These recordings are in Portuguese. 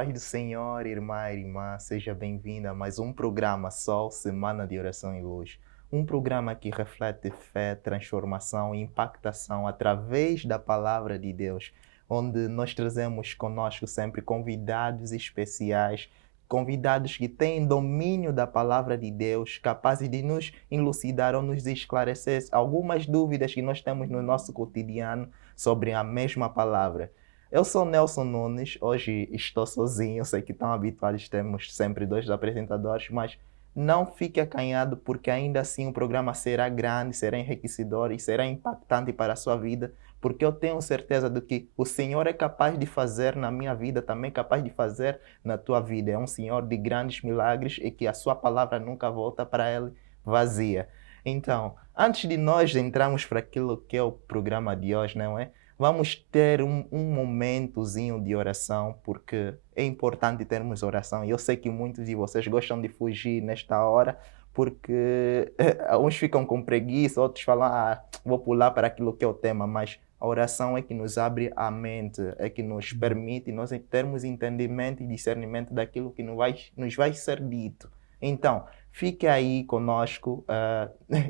paz do Senhor, irmã e irmã, seja bem-vinda a mais um programa Sol, Semana de Oração e Luz. Um programa que reflete fé, transformação e impactação através da Palavra de Deus, onde nós trazemos conosco sempre convidados especiais, convidados que têm domínio da Palavra de Deus, capazes de nos elucidar ou nos esclarecer algumas dúvidas que nós temos no nosso cotidiano sobre a mesma palavra. Eu sou Nelson Nunes, hoje estou sozinho, sei que estão habituados, temos sempre dois apresentadores, mas não fique acanhado porque ainda assim o programa será grande, será enriquecedor e será impactante para a sua vida, porque eu tenho certeza de que o Senhor é capaz de fazer na minha vida, também é capaz de fazer na tua vida. É um Senhor de grandes milagres e que a sua palavra nunca volta para ele vazia. Então, antes de nós entrarmos para aquilo que é o programa de hoje, não é? Vamos ter um momentozinho de oração, porque é importante termos oração. E eu sei que muitos de vocês gostam de fugir nesta hora, porque uns ficam com preguiça, outros falam, vou pular para aquilo que é o tema, mas a oração é que nos abre a mente, é que nos permite nós termos entendimento e discernimento daquilo que nos vai ser dito. Então, fique aí conosco,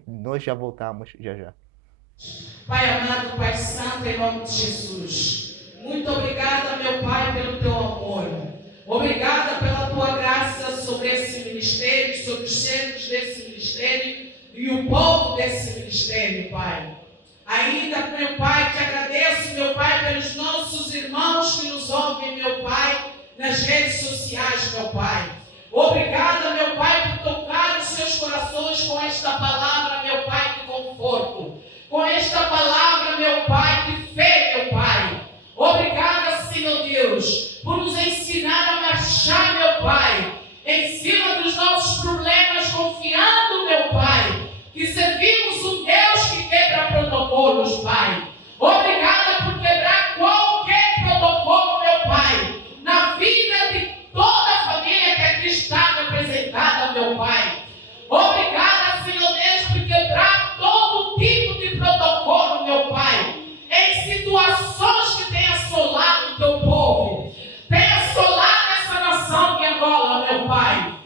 nós já voltamos, já já. Pai amado, Pai santo, em nome de Jesus. Muito obrigada, meu Pai, pelo teu amor. Obrigada pela tua graça sobre esse ministério, sobre os servos desse ministério e o povo desse ministério, Pai. Ainda, meu Pai, te agradeço, meu Pai, pelos nossos irmãos que nos ouvem, meu Pai, nas redes sociais, meu Pai. Obrigada, meu Pai, por tocar os seus corações com esta palavra, meu Pai, de conforto. Com esta palavra, meu Pai, de fé, meu Pai. Obrigada, Senhor Deus, por nos ensinar a marchar, meu Pai, em cima dos nossos problemas, confiando, meu Pai, que servimos um Deus que quebra protocolos, Pai. Obrigada por quebrar qualquer protocolo, meu Pai, na vida de toda a família que aqui está representada, meu Pai. Obrigada, Senhor Deus, por quebrar todo tipo de protocolo, meu Pai, em situações que têm assolado o teu povo, tem assolado essa nação de Angola, meu Pai.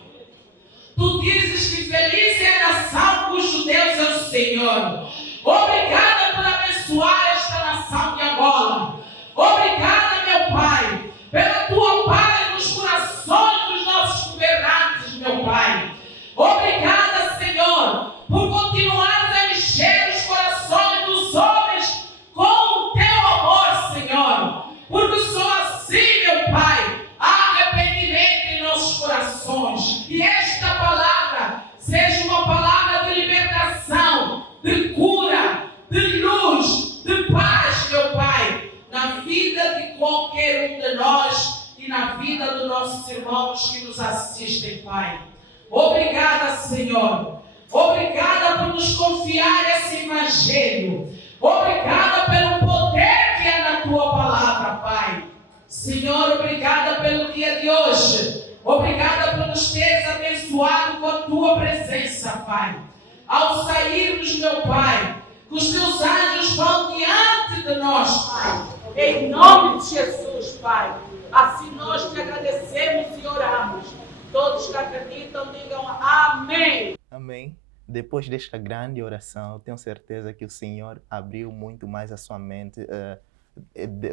Tu dizes que feliz é a nação cujo Deus é o Senhor. Obrigada por abençoar esta nação de Angola. Obrigada, meu Pai, pela tua paz nos corações dos nossos governantes, meu Pai. Obrigada, Senhor, por continuar a encher os corações dos homens com o teu amor, Senhor. Porque só assim, meu Pai, há arrependimento em nossos corações. E esta palavra seja uma palavra de libertação, de cura, de luz, de paz, meu Pai, na vida de qualquer um de nós e na vida dos nossos irmãos que nos assistem, Pai. Obrigada, Senhor. Obrigada por nos confiar esse evangelho. Obrigada pelo poder que é na tua palavra, Pai. Senhor, obrigada pelo dia de hoje. Obrigada por nos teres abençoado com a tua presença, Pai. Ao sairmos, meu Pai, que os teus anjos vão diante de nós, Pai. Em nome de Jesus, Pai. Assim nós te agradecemos e oramos. Todos que acreditam, digam amém. Amém. Depois desta grande oração, eu tenho certeza que o Senhor abriu muito mais a sua mente.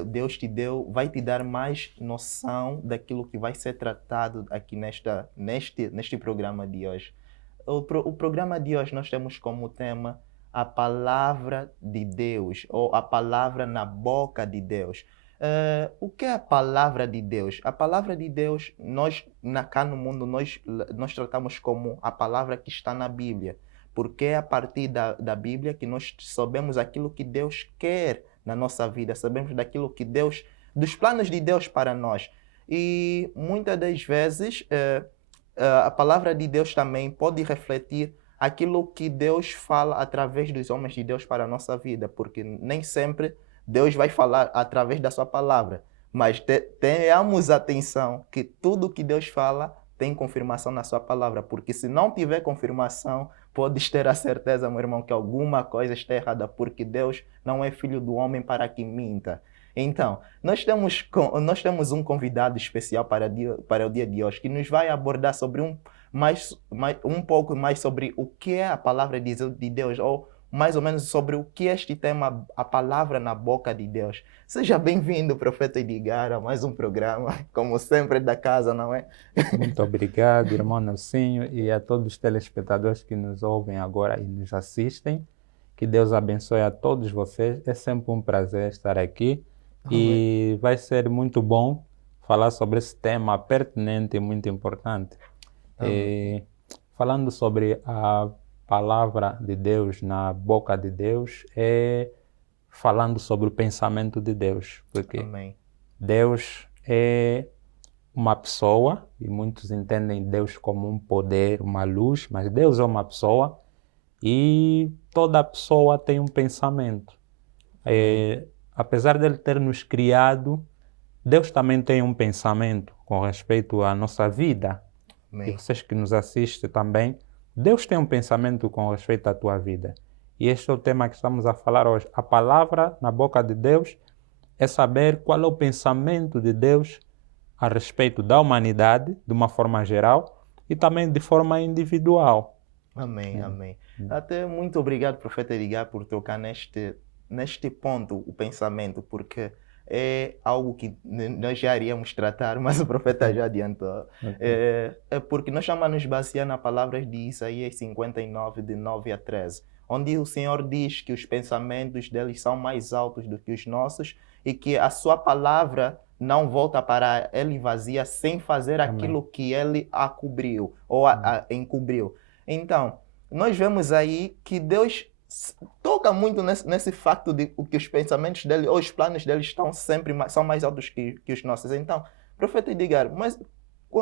Deus vai te dar mais noção daquilo que vai ser tratado aqui neste programa de hoje. O programa de hoje nós temos como tema a palavra de Deus, ou a palavra na boca de Deus. O que é a palavra de Deus? A palavra de Deus, cá no mundo, nós tratamos como a palavra que está na Bíblia, porque é a partir da Bíblia que nós sabemos aquilo que Deus quer na nossa vida, sabemos dos planos de Deus para nós. E muitas das vezes, a palavra de Deus também pode refletir aquilo que Deus fala através dos homens de Deus para a nossa vida, porque nem sempre Deus vai falar através da sua palavra, mas tenhamos atenção que tudo que Deus fala tem confirmação na sua palavra, porque se não tiver confirmação, podes ter a certeza, meu irmão, que alguma coisa está errada, porque Deus não é filho do homem para que minta. Então, nós temos um convidado especial para o dia de hoje que nos vai abordar sobre um pouco mais sobre o que é a palavra de Deus, ou mais ou menos sobre o que é este tema, a palavra na boca de Deus. Seja bem-vindo, profeta Edgar, a mais um programa, como sempre da casa, não é? Muito obrigado, irmão Nelsinho, e a todos os telespectadores que nos ouvem agora e nos assistem. Que Deus abençoe a todos vocês. É sempre um prazer estar aqui. E vai ser muito bom falar sobre esse tema pertinente e muito importante. Falando sobre a palavra de Deus na boca de Deus, é falando sobre o pensamento de Deus. Porque Amém. Deus é uma pessoa, e muitos entendem Deus como um poder, uma luz, mas Deus é uma pessoa e toda pessoa tem um pensamento. Apesar dele ter nos criado, Deus também tem um pensamento com respeito à nossa vida. Amém. E vocês que nos assistem também, Deus tem um pensamento com respeito à tua vida. E este é o tema que estamos a falar hoje. A palavra na boca de Deus é saber qual é o pensamento de Deus a respeito da humanidade, de uma forma geral, e também de forma individual. Amém, amém. Até muito obrigado, profeta Edgar, por tocar neste ponto o pensamento, porque é algo que nós já iríamos tratar, mas o profeta já adiantou. É porque nós estamos a nos basear na palavra de Isaías 59, de 9 a 13, onde o Senhor diz que os pensamentos deles são mais altos do que os nossos e que a sua palavra não volta para ele vazia sem fazer aquilo que ele cobriu ou encobriu. Então, nós vemos aí que Deus toca muito nesse facto de que os pensamentos dele ou os planos dele são mais altos que os nossos. Então, profeta Edgar, mas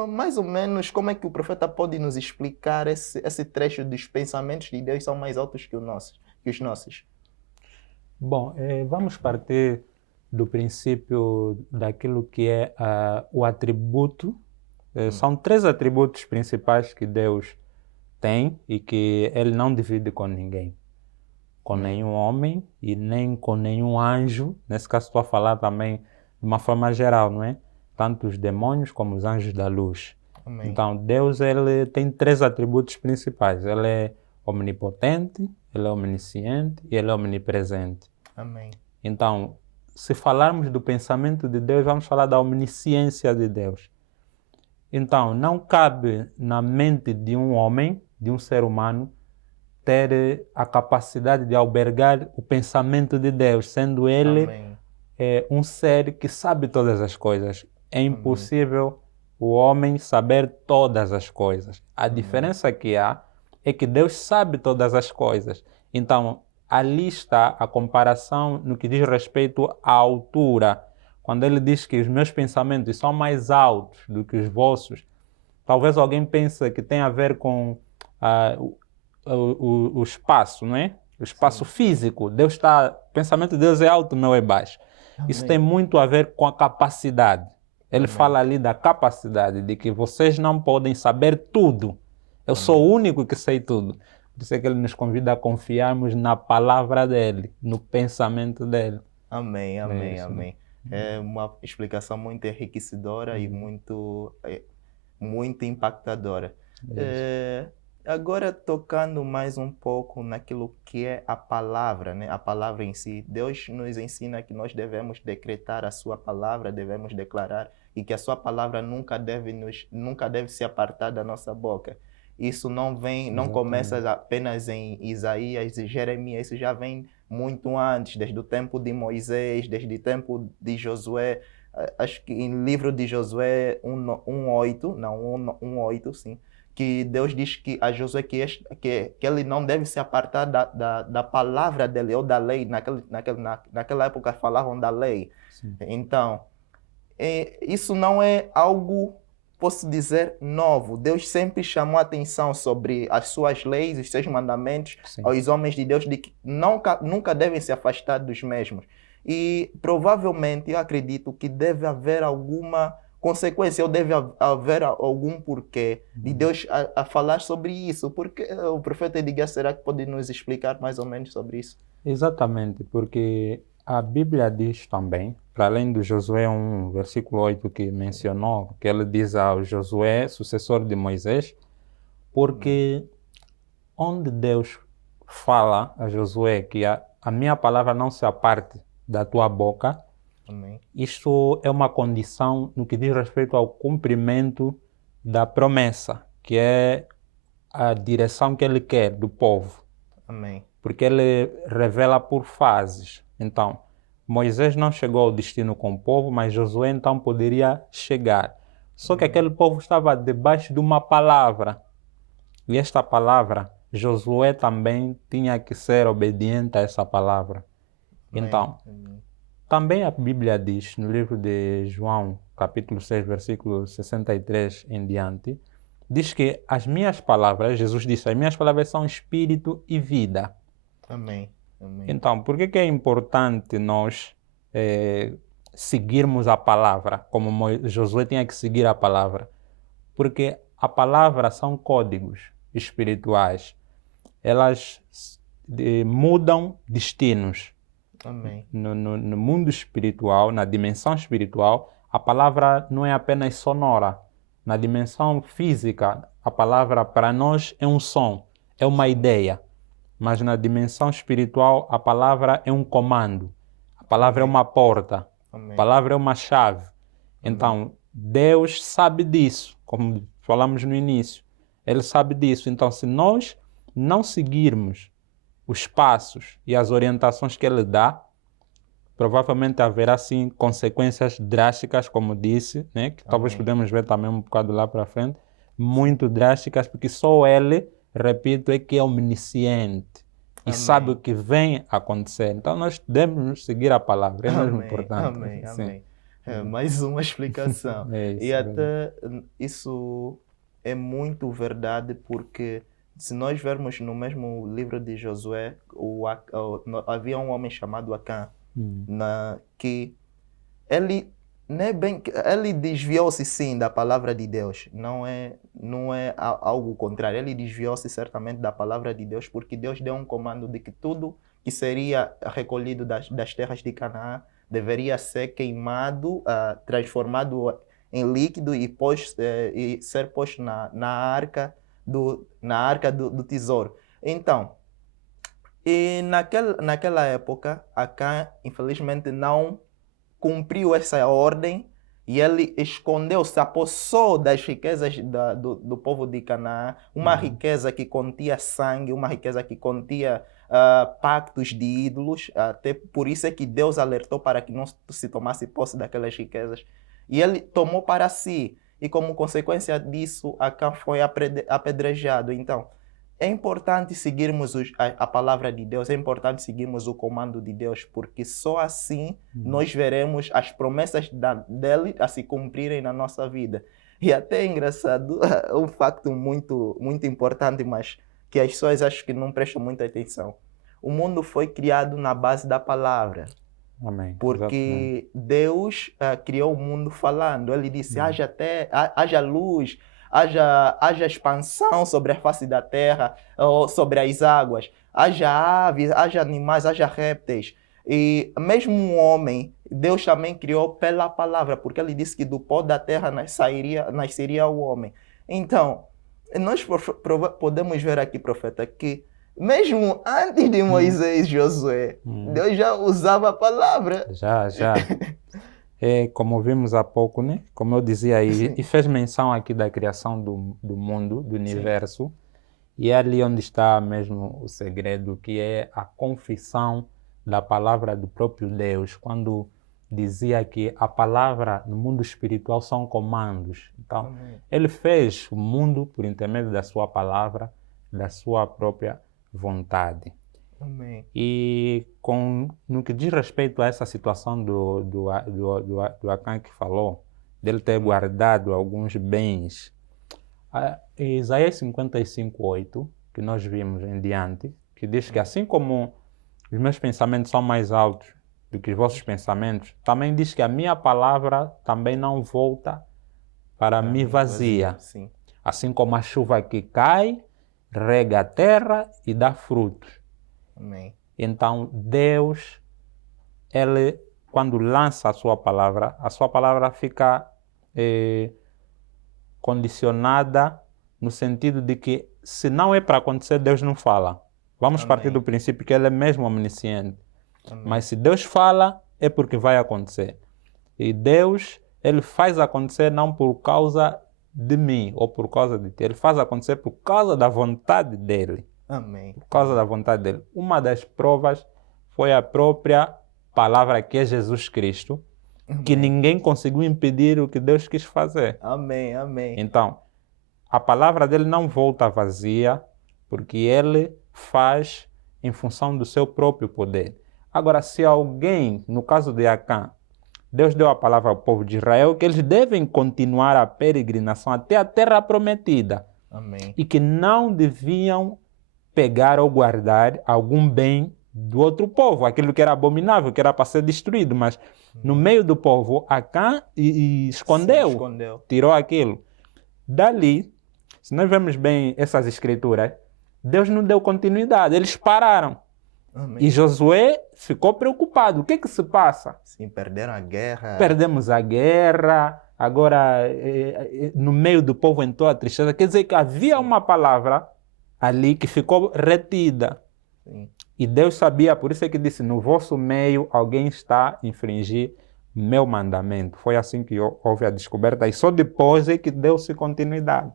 mais ou menos como é que o profeta pode nos explicar esse trecho dos pensamentos de Deus são mais altos que os nossos? Bom, vamos partir do princípio daquilo que é o atributo. São 3 atributos principais que Deus tem e que ele não divide com ninguém. Com nenhum homem e nem com nenhum anjo. Nesse caso estou a falar também de uma forma geral, não é? Tanto os demônios como os anjos da luz. Amém. Então, Deus ele tem 3 atributos principais. Ele é omnipotente, ele é omnisciente e ele é omnipresente. Amém. Então, se falarmos do pensamento de Deus, vamos falar da omnisciência de Deus. Então, não cabe na mente de um homem, de um ser humano, ter a capacidade de albergar o pensamento de Deus, sendo ele um ser que sabe todas as coisas. É impossível o homem saber todas as coisas. A diferença que há é que Deus sabe todas as coisas. Então, ali está a comparação no que diz respeito à altura. Quando ele diz que os meus pensamentos são mais altos do que os vossos, talvez alguém pense que tem a ver com o espaço, não é? O espaço físico. O pensamento de Deus é alto, não é baixo. Amém. Isso tem muito a ver com a capacidade. Ele fala ali da capacidade, de que vocês não podem saber tudo. Eu sou o único que sei tudo. Por isso é que ele nos convida a confiarmos na palavra dele, no pensamento dele. Amém, amém, amém. É uma explicação muito enriquecedora e muito impactadora. Agora, tocando mais um pouco naquilo que é a palavra, né? A palavra em si. Deus nos ensina que nós devemos decretar a sua palavra, devemos declarar, e que a sua palavra nunca deve se apartar da nossa boca. Isso não começa apenas em Isaías e Jeremias, isso já vem muito antes, desde o tempo de Moisés, desde o tempo de Josué. Acho que em livro de Josué 1:8, sim, que Deus diz que a Josué que ele não deve se apartar da palavra dele ou da lei. Naquela época falavam da lei. Sim. Então, isso não é algo, posso dizer, novo. Deus sempre chamou a atenção sobre as suas leis, os seus mandamentos, Sim. aos homens de Deus, de que nunca devem se afastar dos mesmos. E provavelmente eu acredito que deve haver alguma consequência, ou deve haver algum porquê de Deus a falar sobre isso. Porque o profeta Edgar, será que pode nos explicar mais ou menos sobre isso? Exatamente, porque A Bíblia diz também, para além do Josué 1, versículo 8 que mencionou, que ele diz ao Josué, sucessor de Moisés, porque onde Deus fala a Josué que a minha palavra não se aparte da tua boca, Amém. isto é uma condição no que diz respeito ao cumprimento da promessa, que é a direção que ele quer do povo, Amém. porque ele revela por fases. Então, Moisés não chegou ao destino com o povo, mas Josué então poderia chegar. Só que aquele povo estava debaixo de uma palavra. E esta palavra, Josué também tinha que ser obediente a essa palavra. Amém. Então, Amém. também a Bíblia diz, no livro de João, capítulo 6, versículo 63 em diante, diz que as minhas palavras, Jesus disse, as minhas palavras são espírito e vida. Amém. Amém. Então, por que é importante nós seguirmos a palavra, como Josué tinha que seguir a palavra? Porque a palavra são códigos espirituais. Elas mudam destinos. Amém. No mundo espiritual, na dimensão espiritual, a palavra não é apenas sonora. Na dimensão física, a palavra para nós é um som, é uma ideia. Mas na dimensão espiritual, a palavra é um comando. A palavra é uma porta. Amém. A palavra é uma chave. Então, Deus sabe disso, como falamos no início. Ele sabe disso. Então, se nós não seguirmos os passos e as orientações que ele dá, provavelmente haverá sim consequências drásticas, como disse, né? Que talvez podemos ver também um bocado lá para frente, muito drásticas, porque só ele, repito, é que é omnisciente e sabe o que vem acontecer. Então nós devemos seguir a palavra, é mesmo importante. Amém, Sim. amém. Mais uma explicação. Isso, E até isso é muito verdade, porque se nós vermos no mesmo livro de Josué, havia um homem chamado Acã, que ele ele desviou-se sim da palavra de Deus, não é algo contrário, ele desviou-se certamente da palavra de Deus, porque Deus deu um comando de que tudo que seria recolhido das terras de Canaã deveria ser queimado, transformado em líquido e ser posto na arca do tesouro. Então, e naquela época, Acã, infelizmente, não cumpriu essa ordem e ele escondeu-se, apossou das riquezas do povo de Canaã, uma riqueza que continha sangue, uma riqueza que continha pactos de ídolos. Até por isso é que Deus alertou para que não se tomasse posse daquelas riquezas. E ele tomou para si. E como consequência disso, Acã foi apedrejado. Então, é importante seguirmos a palavra de Deus, é importante seguirmos o comando de Deus, porque só assim nós veremos as promessas dele a se cumprirem na nossa vida. E até é engraçado, um facto muito, muito importante, mas que as pessoas acho que não prestam muita atenção. O mundo foi criado na base da palavra. Amém. Porque Deus criou o mundo falando. Ele disse, haja luz, haja expansão sobre a face da terra, ou sobre as águas, haja aves, haja animais, haja répteis. E mesmo um homem, Deus também criou pela palavra, porque ele disse que do pó da terra nasceria o homem. Então, nós podemos ver aqui, profeta, que mesmo antes de Moisés e Josué, Deus já usava a palavra. Já. Como vimos há pouco, né? Como eu dizia aí, e fez menção aqui da criação do mundo, do universo, e é ali onde está mesmo o segredo, que é a confissão da palavra do próprio Deus, quando dizia que a palavra no mundo espiritual são comandos. Então, ele fez o mundo por intermédio da sua palavra, da sua própria vontade. Amém. E no que diz respeito a essa situação do Acã que falou, dele ter guardado alguns bens, Isaías 55:8, que nós vimos em diante, que diz que assim como os meus pensamentos são mais altos do que os vossos pensamentos, também diz que a minha palavra também não volta para mim vazia. Sim. Assim como a chuva que cai, rega a terra e dá frutos. Amém. Então, Deus ele, quando lança a sua palavra fica condicionada no sentido de que, se não é para acontecer, Deus não fala. Vamos partir do princípio que ele é mesmo omnisciente. Mas se Deus fala, é porque vai acontecer. E Deus, ele faz acontecer não por causa de mim ou por causa de ti. Ele faz acontecer por causa da vontade dele. Amém. Por causa da vontade dele. Uma das provas foi a própria palavra que é Jesus Cristo, que ninguém conseguiu impedir o que Deus quis fazer. Amém, amém. Então, a palavra dele não volta vazia, porque ele faz em função do seu próprio poder. Agora, se alguém, no caso de Acã, Deus deu a palavra ao povo de Israel que eles devem continuar a peregrinação até a terra prometida. Amém. E que não deviam pegar ou guardar algum bem do outro povo, aquilo que era abominável, que era para ser destruído, mas no meio do povo, Acã escondeu, tirou aquilo. Dali, se nós vemos bem essas escrituras, Deus não deu continuidade, eles pararam. Amém. E Josué ficou preocupado. O que se passa? Sim, perderam a guerra. Perdemos a guerra, agora no meio do povo entrou a tristeza. Quer dizer que havia uma palavra ali que ficou retida. Sim. E Deus sabia, por isso é que disse, no vosso meio alguém está a infringir meu mandamento. Foi assim que houve a descoberta e só depois é que deu-se continuidade.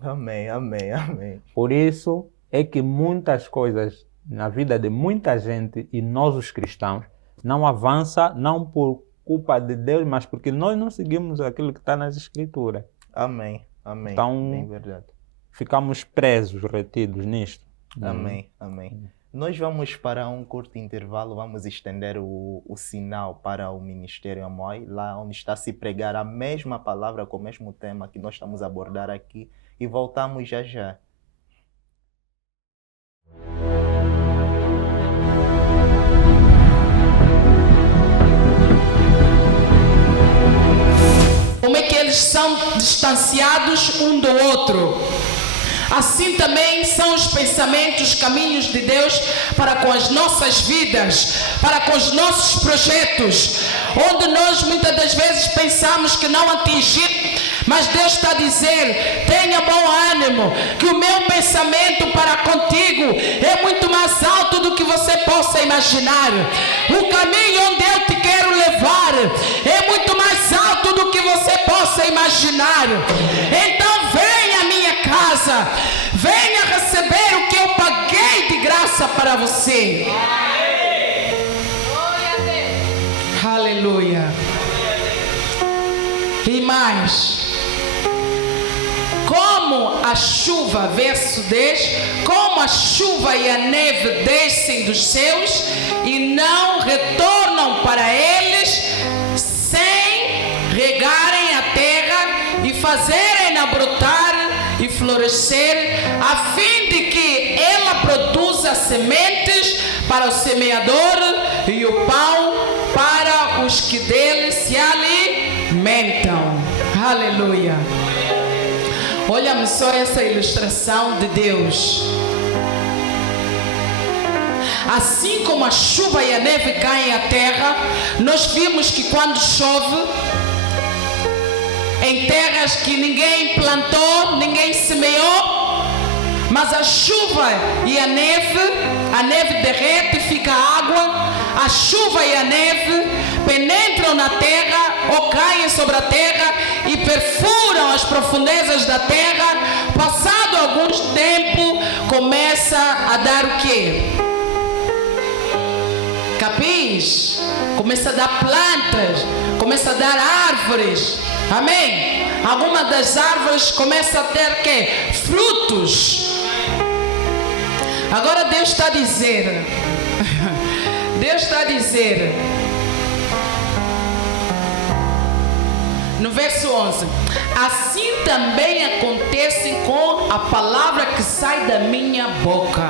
Amém, amém, amém. Por isso é que muitas coisas na vida de muita gente e nós os cristãos não avança não por culpa de Deus, mas porque nós não seguimos aquilo que está nas escrituras. Amém, amém. Então, bem verdade. Ficamos presos, retidos nisto. Amém, amém. Nós vamos para um curto intervalo, vamos estender o sinal para o Ministério Amoi, lá onde está a se pregar a mesma palavra com o mesmo tema que nós estamos a abordar aqui, e voltamos já já. Como é que eles são distanciados um do outro? Assim também são os pensamentos, caminhos de Deus para com as nossas vidas, para com os nossos projetos, onde nós muitas das vezes pensamos que não atingimos, mas Deus está a dizer, tenha bom ânimo, que o meu pensamento para contigo é muito mais alto do que você possa imaginar. O caminho onde eu te quero levar é muito mais alto do que você possa imaginar. Então venha à minha casa, venha receber o que eu paguei de graça para você. Aleluia. E mais, como a chuva, verso 10, como a chuva e a neve descem dos céus e não retornam para eles sem regarem a terra e fazerem-na brotar e florescer, a fim de que ela produza sementes para o semeador e o pão para os que dele se alimentam. Aleluia. Olha-me só essa ilustração de Deus. Assim como a chuva e a neve caem à terra, nós vimos que quando chove, em terras que ninguém plantou, ninguém semeou, mas a chuva e a neve derrete, fica água, a chuva e a neve penetram na terra ou caem sobre a terra e perfuram as profundezas da terra. Passado algum tempo, começa a dar o quê? Capins, começa a dar plantas, começa a dar árvores. Amém? Alguma das árvores começa a ter o quê? Frutos. Agora Deus está a dizer, no verso 11, assim também acontece com a palavra que sai da minha boca.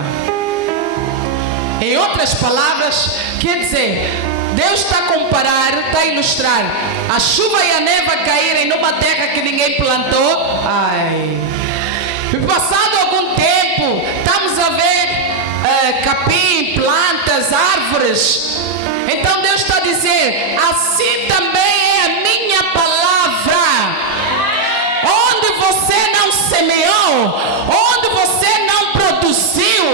Em outras palavras, quer dizer, Deus está a comparar, está a ilustrar a chuva e a neve a caírem numa terra que ninguém plantou. E passado algum tempo, estamos a ver capim, plantas, árvores, Então Deus está a dizer, assim também é a minha palavra. Onde você não semeou, onde você não produziu,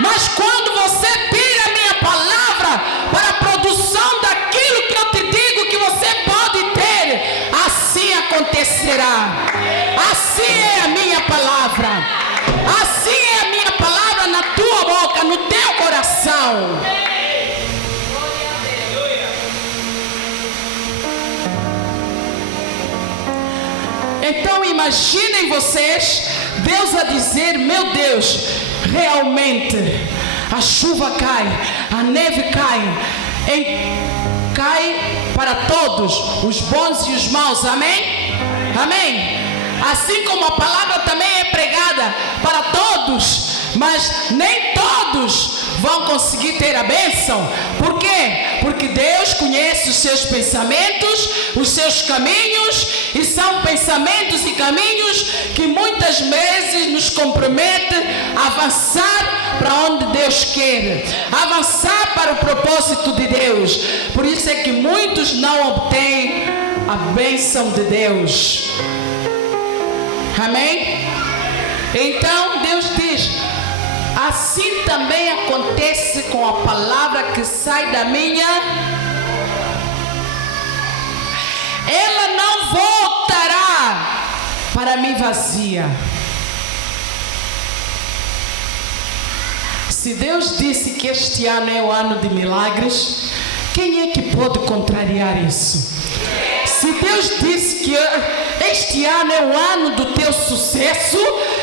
mas quando você tira a minha palavra para a produção daquilo que eu te digo que você pode ter, assim acontecerá. Assim é a minha palavra. Assim é a minha palavra na tua boca, no teu coração. Então imaginem vocês, Deus a dizer, meu Deus, realmente a chuva cai, a neve cai, cai para todos, os bons e os maus, amém? Amém? Assim como a palavra também é pregada para todos, mas nem todos vão conseguir ter a bênção. Por quê? Porque Deus conhece os seus pensamentos, os seus caminhos, e são pensamentos e caminhos que muitas vezes nos comprometem a avançar para onde Deus quer, avançar para o propósito de Deus. Por isso é que muitos não obtêm a bênção de Deus. Amém? Então Deus diz, assim também acontece com a palavra que sai da minha. Ela não voltará para mim vazia. Se Deus disse que este ano é o ano de milagres, quem é que pode contrariar isso? Se Deus disse que este ano é o ano do teu sucesso,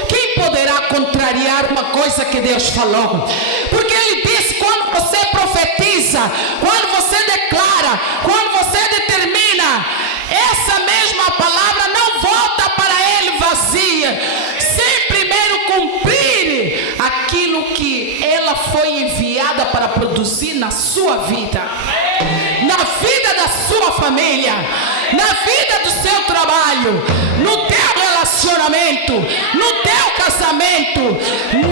quem poderá contrariar uma coisa que Deus falou? Porque Ele disse, quando você profetiza, quando você declara, quando você determina, essa mesma palavra não volta para Ele vazia, sem primeiro cumprir aquilo que ela foi enviada para produzir na sua vida, na vida da sua família, na vida do seu trabalho, no teu relacionamento, no teu casamento,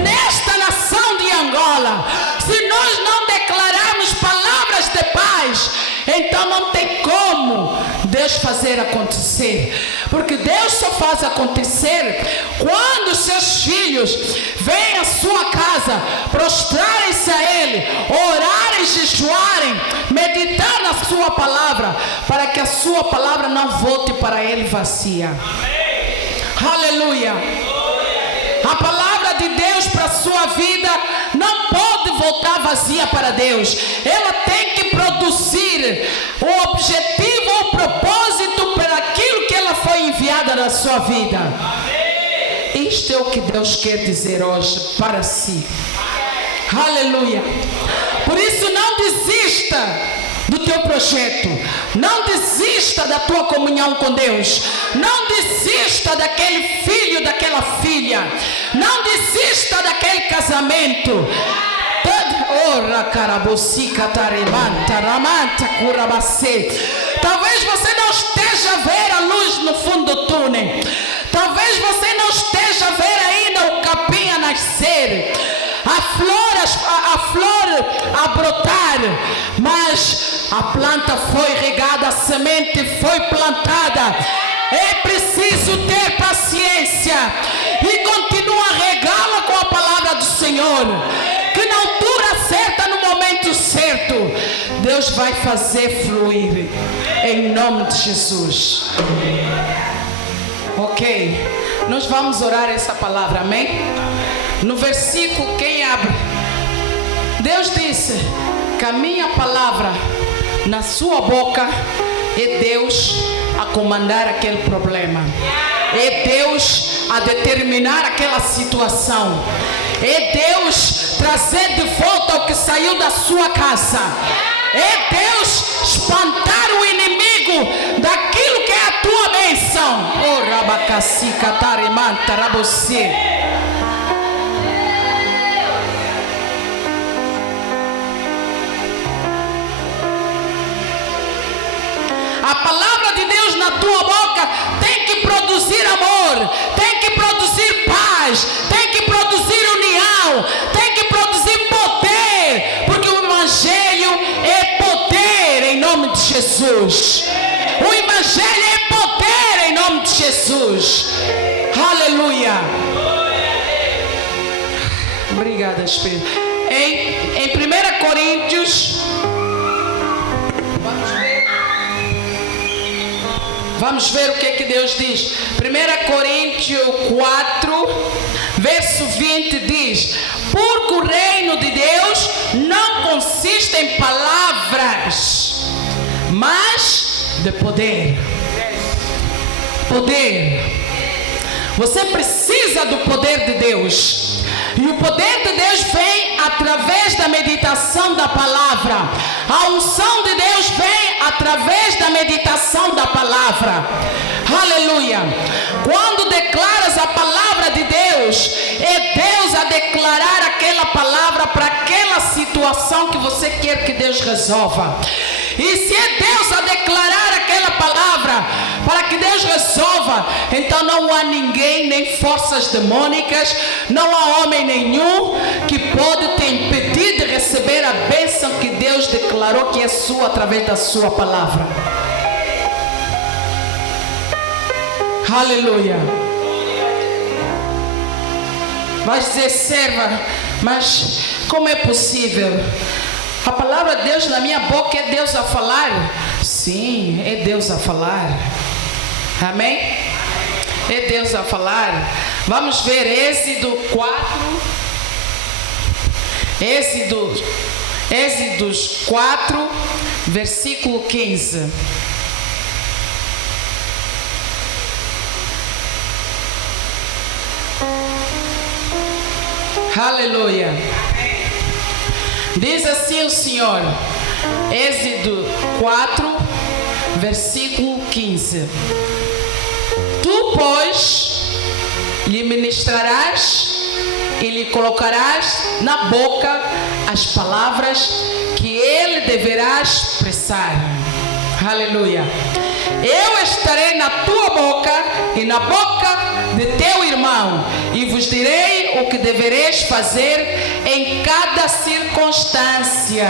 nesta nação de Angola. Se nós não declararmos palavras de paz, então não tem como Deus fazer acontecer, porque Deus só faz acontecer quando os seus filhos vêm à sua casa, prostrarem-se a Ele, orarem, jejuarem, meditar na sua palavra, para que a sua palavra não volte para Ele vazia. Aleluia! A palavra de Deus para a sua vida não pode voltar vazia para Deus. Ela tem que produzir o objetivo, o propósito para aquilo que ela foi enviada na sua vida. Isto é o que Deus quer dizer hoje para si. Aleluia! Por isso não desista do teu projeto, não desista da tua comunhão com Deus, não desista daquele filho, daquela filha, não desista daquele casamento. Talvez você não esteja a ver a luz no fundo do túnel, talvez você não esteja a ver ainda o capim a nascer, a flor a brotar, mas a planta foi regada, a semente foi plantada. É preciso ter paciência e continuar a regá-la com a palavra do Senhor, que na altura certa, no momento certo, Deus vai fazer fluir, em nome de Jesus. Ok, nós vamos orar essa palavra, amém? No versículo, quem abre? Deus disse que a minha palavra na sua boca é Deus a comandar aquele problema, é Deus a determinar aquela situação, é Deus trazer de volta o que saiu da sua casa, é Deus espantar o inimigo daquilo que é a tua bênção. Oh, Rabacaci, Catarimanta, Rabocê. A palavra de Deus na tua boca tem que produzir amor, tem que produzir paz, tem que produzir união, tem que produzir poder, porque o Evangelho é poder. Jesus. O Evangelho é poder em nome de Jesus. Aleluia. Obrigada, Espírito. Em 1 Coríntios, vamos ver o que Deus diz. 1 Coríntios 4, verso 20 diz: porque o reino de Deus não consiste em palavras, mas de poder. Poder. Você precisa do poder de Deus. E o poder de Deus vem através da meditação da palavra. A unção de Deus vem através da meditação da palavra. Aleluia. Quando declaras a palavra de Deus, é Deus a declarar aquela palavra para aquela situação que você quer que Deus resolva. E se é Deus a declarar aquela palavra para que Deus resolva, então não há ninguém, nem forças demônicas, não há homem nenhum que pode te impedir de receber a bênção que Deus declarou que é sua através da sua palavra. Aleluia. Vai dizer, serva, mas como é possível? A palavra de Deus na minha boca é Deus a falar? Sim, é Deus a falar. Amém? É Deus a falar. Vamos ver Êxodo 4. Êxodos 4, versículo 15. Aleluia. Diz assim o Senhor, Êxodo 4, versículo 15. Tu, pois, lhe ministrarás e lhe colocarás na boca as palavras que ele deverá expressar. Aleluia. Eu estarei na tua boca e na boca de teu irmão, e vos direi o que devereis fazer em cada circunstância.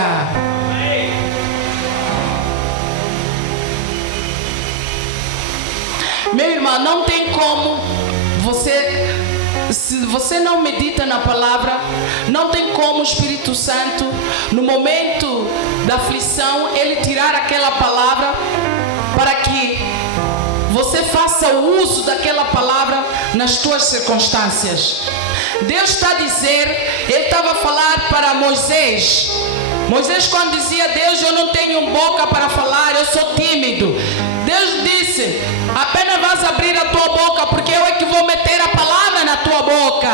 Meu irmão, não tem como se você não medita na palavra, não tem como o Espírito Santo, no momento da aflição, ele tirar aquela palavra para que você faça o uso daquela palavra nas tuas circunstâncias. Deus está a dizer, ele estava a falar para Moisés. Moisés, quando dizia: Deus, eu não tenho boca para falar, eu sou tímido. Deus disse: apenas vais abrir a tua boca, porque eu é que vou meter a palavra na tua boca.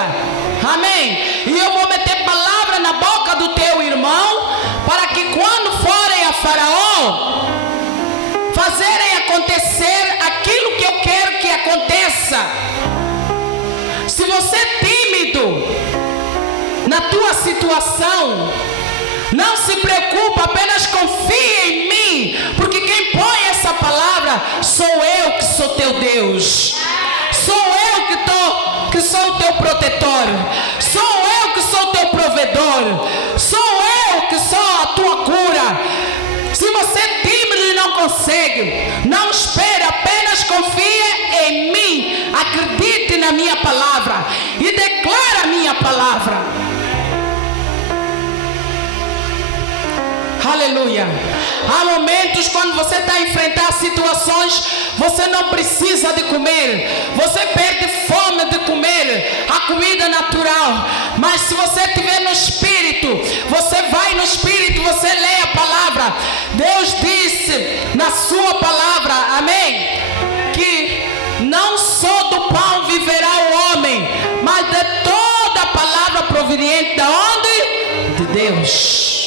Amém? E eu vou meter palavra na boca do teu irmão, para que quando forem a Faraó, fazerem acontecer aquilo que eu quero que aconteça. Se você é tímido na tua situação, não se preocupe, apenas confia em mim, porque quem põe essa palavra sou eu, que sou teu Deus. Sou eu que sou o teu protetor. Sou eu que sou o teu provedor. Sou eu que sou a tua cura. Se você é tímido e não consegue, não espere, apenas confia em mim. Acredite na minha palavra e declara a minha palavra. Aleluia. Há momentos quando você está a enfrentar situações, você não precisa de comer, você perde fome de comer a comida natural, mas se você estiver no Espírito, você vai no Espírito, você lê a palavra. Deus disse na sua palavra, amém, que não só do pão viverá o homem, mas de toda a palavra proveniente de onde? De Deus.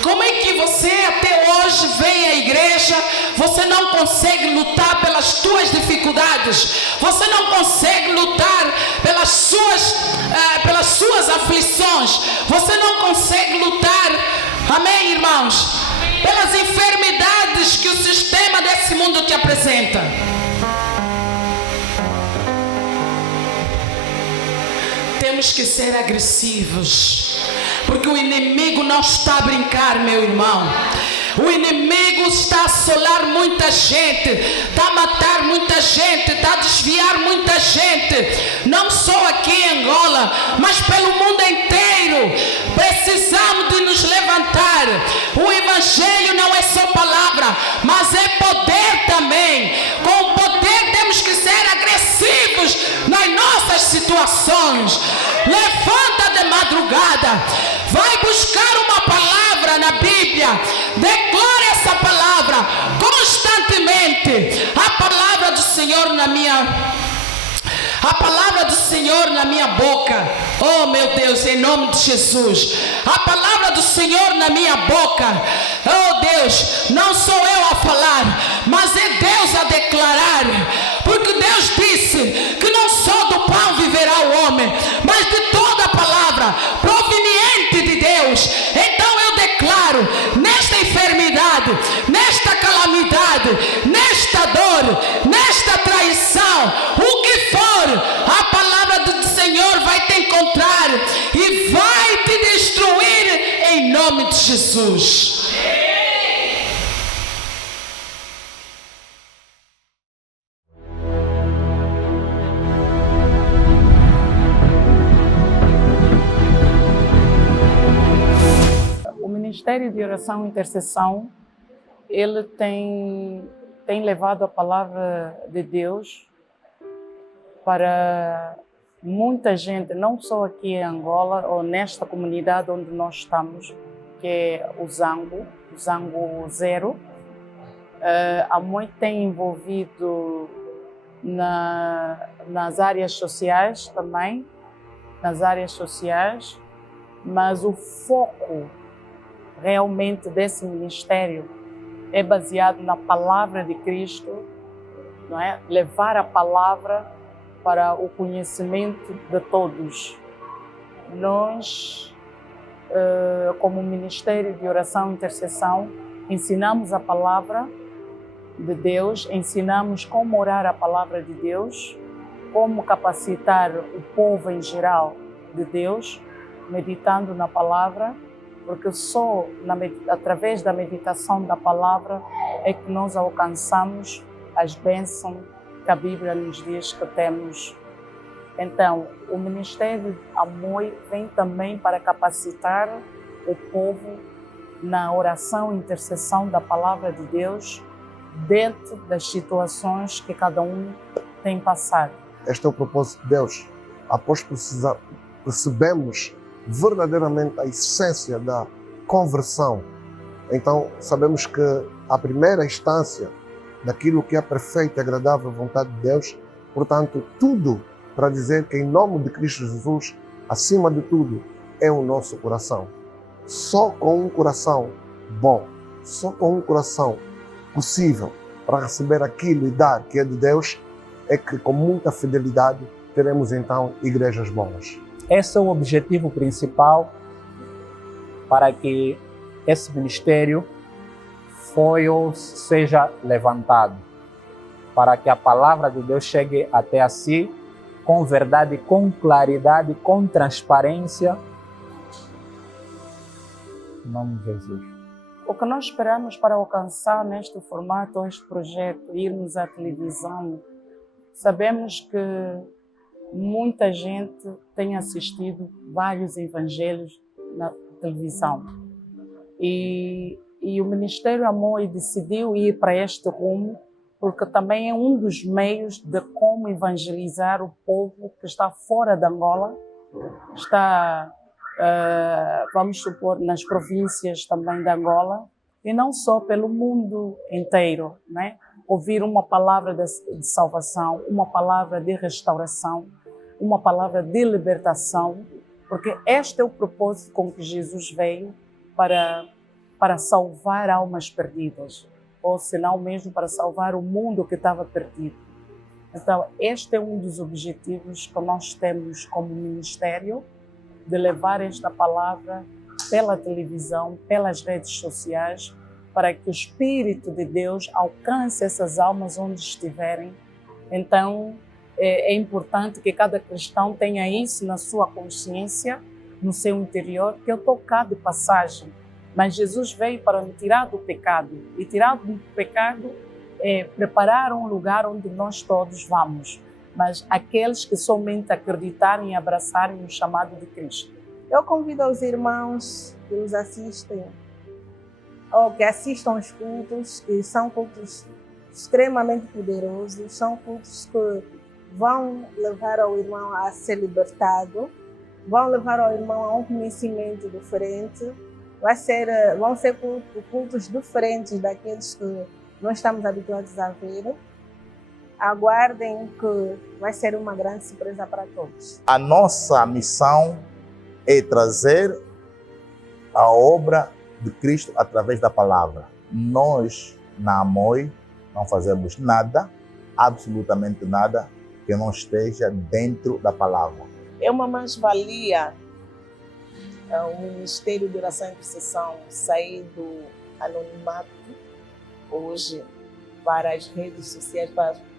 Como é que você até hoje vem à igreja, você não consegue lutar pelas tuas dificuldades, você não consegue lutar pelas suas aflições, você não consegue lutar, amém, irmãos, pelas enfermidades que o sistema desse mundo te apresenta? Tem temos que ser agressivos, porque o inimigo não está a brincar, meu irmão. O inimigo está a assolar muita gente, está a matar muita gente, está a desviar muita gente, não só aqui em Angola, mas pelo mundo inteiro. Precisamos de nos levantar. O evangelho não é só palavra, mas é poder também. Com o poder temos que ser agressivos nas nossas situações. Levanta de madrugada, vai buscar uma palavra na Bíblia, declara essa palavra constantemente. A palavra do Senhor na minha boca. Oh meu Deus, em nome de Jesus, a palavra do Senhor na minha boca. Oh Deus, não sou eu a falar, mas é Deus a declarar, porque Deus disse que não só do pão viverá o homem, mas de toda a palavra proveniente de Deus. Então eu declaro, nesta enfermidade, nesta calamidade, nesta dor, nesta traição, o que for, a palavra do Senhor vai te encontrar e vai te destruir em nome de Jesus. O Ministério de Oração e Intercessão, ele tem levado a palavra de Deus para muita gente, não só aqui em Angola ou nesta comunidade onde nós estamos, que é o Zango 0. A MOI tem envolvido nas áreas sociais também, mas o foco realmente desse ministério é baseado na palavra de Cristo, não é? Levar a palavra para o conhecimento de todos. Nós, como Ministério de Oração e Intercessão, ensinamos a palavra de Deus, ensinamos como orar a palavra de Deus, como capacitar o povo em geral de Deus, meditando na palavra, porque só através da meditação da palavra é que nós alcançamos as bênçãos que a Bíblia nos diz que temos. Então, o Ministério AMOI vem também para capacitar o povo na oração e intercessão da palavra de Deus dentro das situações que cada um tem passado. Este é o propósito de Deus. Após percebemos verdadeiramente a essência da conversão, então sabemos que a primeira instância daquilo que é perfeita e agradável vontade de Deus, portanto, tudo para dizer que em nome de Cristo Jesus, acima de tudo, é o nosso coração. Só com um coração bom, só com um coração possível para receber aquilo e dar que é de Deus, é que com muita fidelidade teremos então igrejas boas. Esse é o objetivo principal para que esse ministério seja levantado, para que a palavra de Deus chegue até a si com verdade, com claridade, com transparência. Em nome de Jesus. O que nós esperamos para alcançar neste formato, este projeto, irmos à televisão, sabemos que muita gente tem assistido vários evangelhos na televisão. E o Ministério AMOI decidiu ir para este rumo, porque também é um dos meios de como evangelizar o povo que está fora de Angola, está, vamos supor, nas províncias também de Angola, e não só pelo mundo inteiro, né? Ouvir uma palavra de salvação, uma palavra de restauração, uma palavra de libertação, porque este é o propósito com que Jesus veio para salvar almas perdidas, ou se não mesmo para salvar o mundo que estava perdido. Então, este é um dos objetivos que nós temos como ministério, de levar esta palavra pela televisão, pelas redes sociais, para que o Espírito de Deus alcance essas almas onde estiverem. Então, é importante que cada cristão tenha isso na sua consciência, no seu interior, que eu estou cá de passagem. Mas Jesus veio para me tirar do pecado. E tirar do pecado é preparar um lugar onde nós todos vamos. Mas aqueles que somente acreditarem e abraçarem o chamado de Cristo. Eu convido os irmãos que nos assistem, ou que assistam aos cultos, que são cultos extremamente poderosos, são cultos que vão levar ao irmão a ser libertado, vão levar ao irmão a um conhecimento diferente, vão ser cultos diferentes daqueles que nós estamos habituados a ver. Aguardem que vai ser uma grande surpresa para todos. A nossa missão é trazer a obra de Cristo através da palavra. Nós, na AMOI, não fazemos nada, absolutamente nada, que não esteja dentro da palavra. É uma mais-valia o Ministério de Oração e Intercessão sair do anonimato hoje para as redes sociais,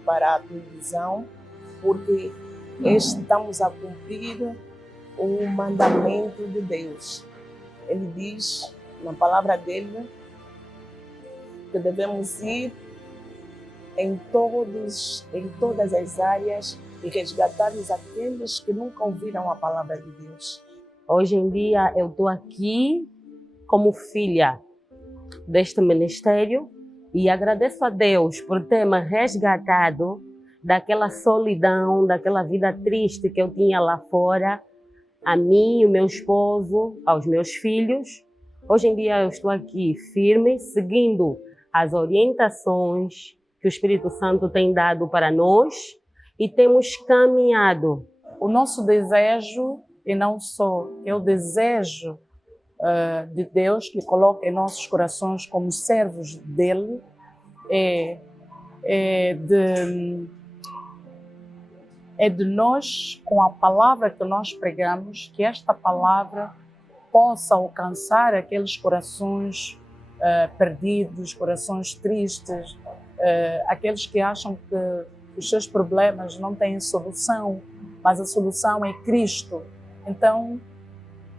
para a televisão, porque estamos a cumprir o mandamento de Deus. Ele diz, na palavra dele, que devemos ir em todas as áreas e resgatar-nos aqueles que nunca ouviram a palavra de Deus. Hoje em dia eu estou aqui como filha deste ministério e agradeço a Deus por ter me resgatado daquela solidão, daquela vida triste que eu tinha lá fora, a mim, o meu esposo, aos meus filhos. Hoje em dia eu estou aqui firme, seguindo as orientações que o Espírito Santo tem dado para nós e temos caminhado. O nosso desejo, e não só eu desejo de Deus que coloque em nossos corações como servos dele, é de nós, com a palavra que nós pregamos, que esta palavra possa alcançar aqueles corações perdidos, corações tristes, aqueles que acham que os seus problemas não têm solução, mas a solução é Cristo. Então,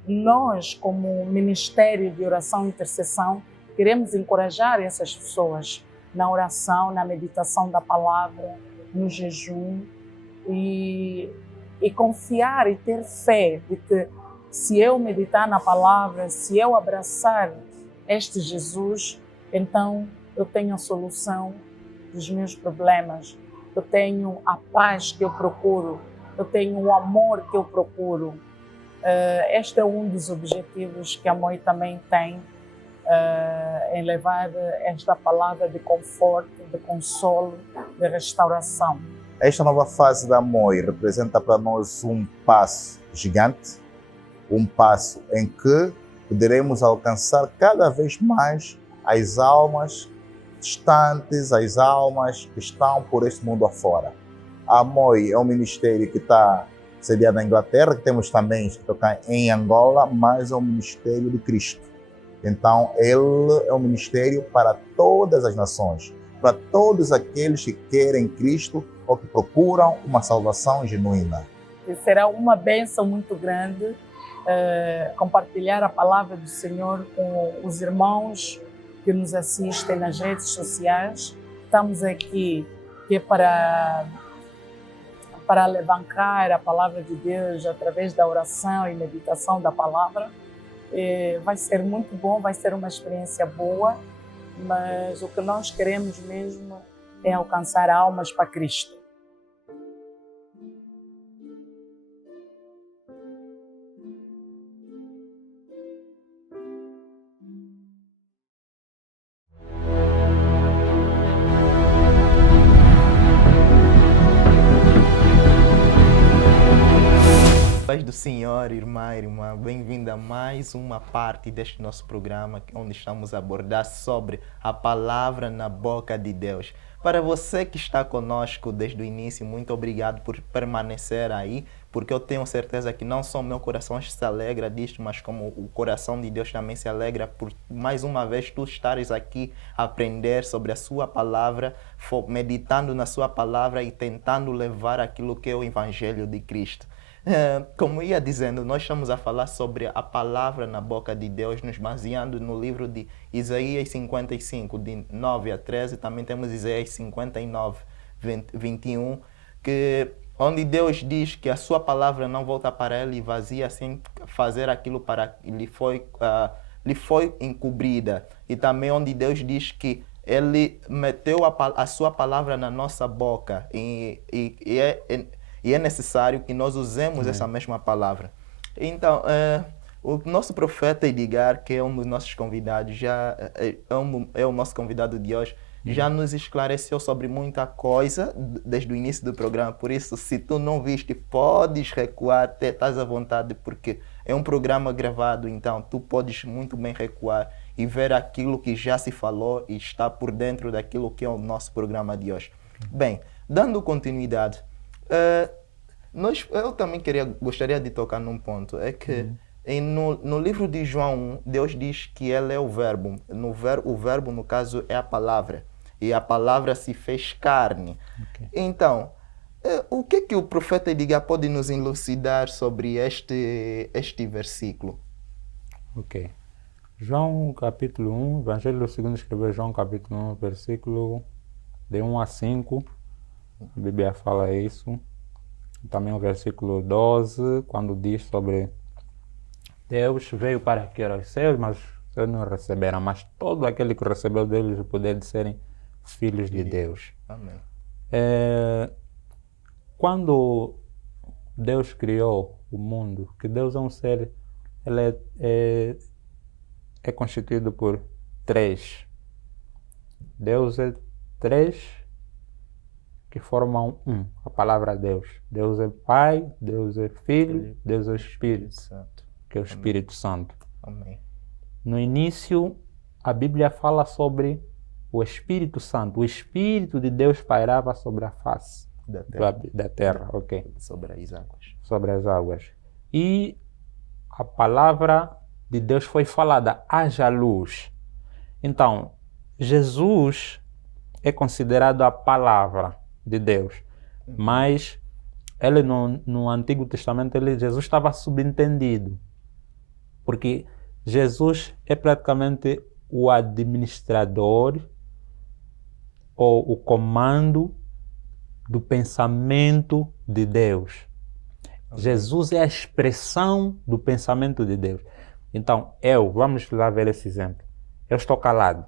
nós, como Ministério de Oração e Intercessão, queremos encorajar essas pessoas na oração, na meditação da palavra, no jejum, e confiar e ter fé de que se eu meditar na palavra, se eu abraçar este Jesus, então eu tenho a solução dos meus problemas, eu tenho a paz que eu procuro, eu tenho o amor que eu procuro. Este é um dos objetivos que a AMOI também tem, em levar esta palavra de conforto, de consolo, de restauração. Esta nova fase da AMOI representa para nós um passo gigante, um passo em que poderemos alcançar cada vez mais as almas distantes, as almas que estão por este mundo afora. A AMOI é um ministério que está sediado na Inglaterra, que temos também que tocar em Angola, mas é um ministério de Cristo. Então, ele é um ministério para todas as nações, para todos aqueles que querem Cristo ou que procuram uma salvação genuína. E será uma bênção muito grande compartilhar a palavra do Senhor com os irmãos que nos assistem nas redes sociais. Estamos aqui para alavancar a palavra de Deus através da oração e meditação da palavra. Vai ser muito bom, vai ser uma experiência boa, mas o que nós queremos mesmo é alcançar almas para Cristo. Paz do Senhor, irmã, bem-vinda a mais uma parte deste nosso programa, onde estamos a abordar sobre a palavra na boca de Deus. Para você que está conosco desde o início, muito obrigado por permanecer aí, porque eu tenho certeza que não só o meu coração se alegra disto, mas como o coração de Deus também se alegra por mais uma vez tu estares aqui a aprender sobre a sua palavra, meditando na sua palavra e tentando levar aquilo que é o Evangelho de Cristo. Como ia dizendo, nós estamos a falar sobre a palavra na boca de Deus, nos baseando no livro de Isaías 55, de 9 a 13, também temos Isaías 59, 21, onde Deus diz que a sua palavra não volta para ele vazia sem fazer aquilo para que lhe foi encobrida. E também onde Deus diz que ele meteu a sua palavra na nossa boca e é necessário que nós usemos essa mesma palavra. Então, o nosso profeta Edgar, que é um dos nossos convidados, é o nosso convidado de hoje, já nos esclareceu sobre muita coisa desde o início do programa. Por isso, se tu não viste, podes recuar, estás à vontade, porque é um programa gravado, então tu podes muito bem recuar e ver aquilo que já se falou e está por dentro daquilo que é o nosso programa de hoje. Bem, dando continuidade, eu também gostaria de tocar num ponto, é que no livro de João 1, Deus diz que ele é o verbo. O verbo, no caso, é a palavra. E a palavra se fez carne. Então, o que o profeta Edgar pode nos elucidar sobre este versículo? Ok. João capítulo 1, Evangelho segundo escreveu João capítulo 1, versículo de 1 a 5. A Bíblia fala isso. Também o versículo 12, quando diz sobre Deus veio para que os seus, mas os seus não receberam. Mas todo aquele que recebeu deles o poder de serem filhos de Deus. Amém. Quando Deus criou o mundo, que Deus é um ser, ele é constituído por três. Deus é três que formam um, a palavra Deus. Deus é Pai, Deus é Filho, Deus é Espírito Santo, que é o Espírito Santo. Amém. No início, a Bíblia fala sobre o Espírito Santo. O Espírito de Deus pairava sobre a face da terra. Ok. Sobre as águas. Sobre as águas. E a palavra de Deus foi falada, haja luz. Então, Jesus é considerado a palavra de Deus, mas ele no Antigo Testamento, Jesus estava subentendido, porque Jesus é praticamente o administrador ou o comando do pensamento de Deus. Jesus é a expressão do pensamento de Deus. Então, vamos lá ver esse exemplo. Eu estou calado,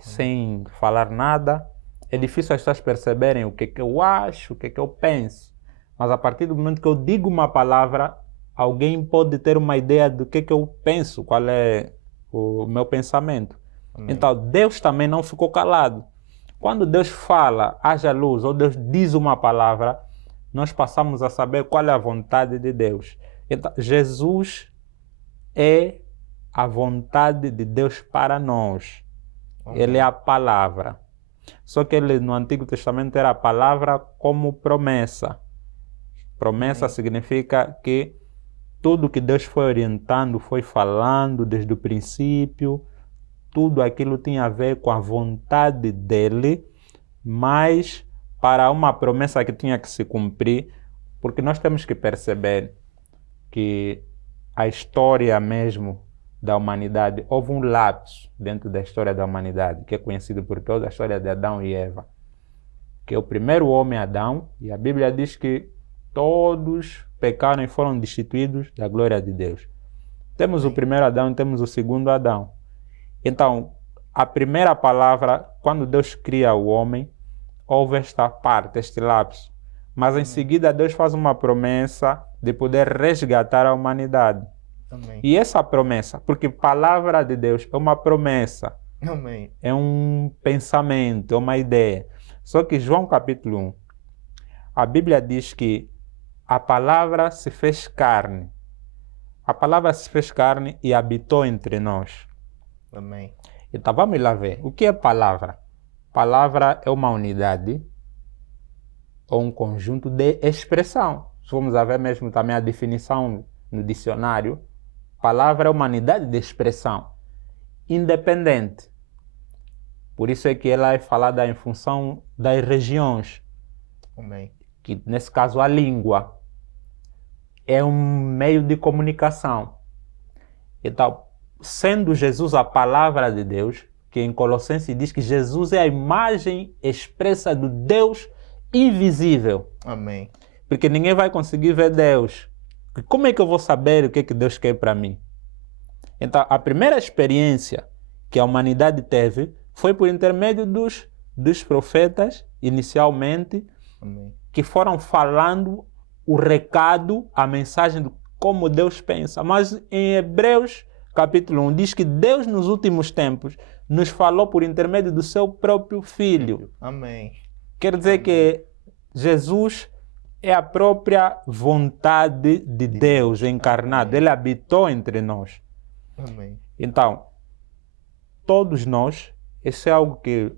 sem falar nada. É difícil as pessoas perceberem o que eu acho, o que eu penso. Mas a partir do momento que eu digo uma palavra, alguém pode ter uma ideia do que eu penso, qual é o meu pensamento. Então, Deus também não ficou calado. Quando Deus fala, haja luz, ou Deus diz uma palavra, nós passamos a saber qual é a vontade de Deus. Então, Jesus é a vontade de Deus para nós. Ele é a palavra. Só que ele no Antigo Testamento era a palavra como promessa. Promessa significa que tudo que Deus foi orientando, foi falando desde o princípio, tudo aquilo tinha a ver com a vontade dele, mas para uma promessa que tinha que se cumprir, porque nós temos que perceber que a história mesmo da humanidade, houve um lapso dentro da história da humanidade, que é conhecido por toda a história de Adão e Eva, que é o primeiro homem Adão, e a Bíblia diz que todos pecaram e foram destituídos da glória de Deus. Temos o primeiro Adão e temos o segundo Adão. Então, a primeira palavra, quando Deus cria o homem, houve esta parte, este lapso. Mas em seguida Deus faz uma promessa de poder resgatar a humanidade. Amém. E essa promessa, porque palavra de Deus é uma promessa, Amém. é um pensamento, é uma ideia. Só que João capítulo 1, a Bíblia diz que a palavra se fez carne. A palavra se fez carne e habitou entre nós. Amém. Então vamos lá ver. O que é palavra? Palavra é uma unidade ou um conjunto de expressão. se formos a ver mesmo também a definição no dicionário, palavra é humanidade de expressão, independente. Por isso é que ela é falada em função das regiões. Amém. Que nesse caso a língua é um meio de comunicação. Então, sendo Jesus a palavra de Deus, que em Colossenses diz que Jesus é a imagem expressa do Deus invisível. Amém. Porque ninguém vai conseguir ver Deus. Como é que eu vou saber o que Deus quer para mim? Então, a primeira experiência que a humanidade teve foi por intermédio dos profetas, inicialmente, Amém. que foram falando o recado, a mensagem de como Deus pensa. Mas em Hebreus, capítulo 1, diz que Deus nos últimos tempos nos falou por intermédio do seu próprio Filho. Amém. Quer dizer que Jesus é a própria vontade de Deus encarnado. Amém. Ele habitou entre nós. Amém. Então, todos nós, isso é algo que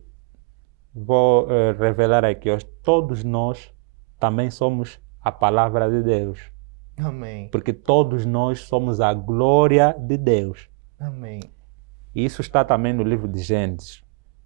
vou revelar aqui hoje, todos nós também somos a palavra de Deus. Amém. Porque todos nós somos a glória de Deus. Amém. E isso está também no livro de Gênesis,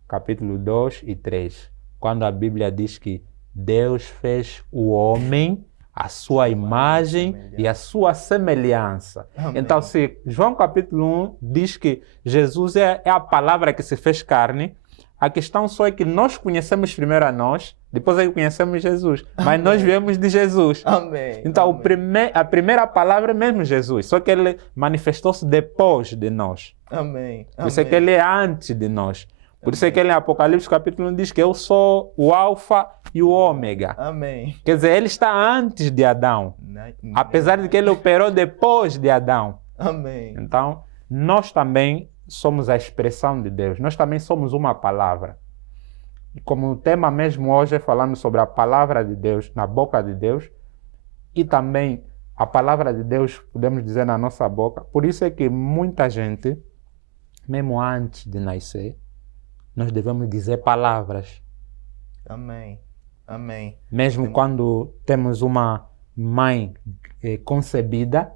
capítulo 2 e 3, quando a Bíblia diz que Deus fez o homem à sua imagem e à sua semelhança. Amém. Então, se João capítulo 1 diz que Jesus é a palavra que se fez carne, a questão só é que nós conhecemos primeiro a nós, depois é que conhecemos Jesus. Mas Amém. nós viemos de Jesus. Amém. Então, Amém. a primeira palavra é mesmo Jesus, só que ele manifestou-se depois de nós. Amém. Por isso é que ele é antes de nós. Por isso é que ele em Apocalipse capítulo 1 diz que eu sou o Alfa e o Ômega. Amém. Quer dizer, ele está antes de Adão, apesar de que ele operou depois de Adão. Amém. Então, nós também somos a expressão de Deus. Nós também somos uma palavra. E como o tema mesmo hoje é falando sobre a palavra de Deus, na boca de Deus, e também a palavra de Deus, podemos dizer, na nossa boca. Por isso é que muita gente, mesmo antes de nascer, nós devemos dizer palavras. Amém. Amém. Mesmo quando temos uma mãe concebida,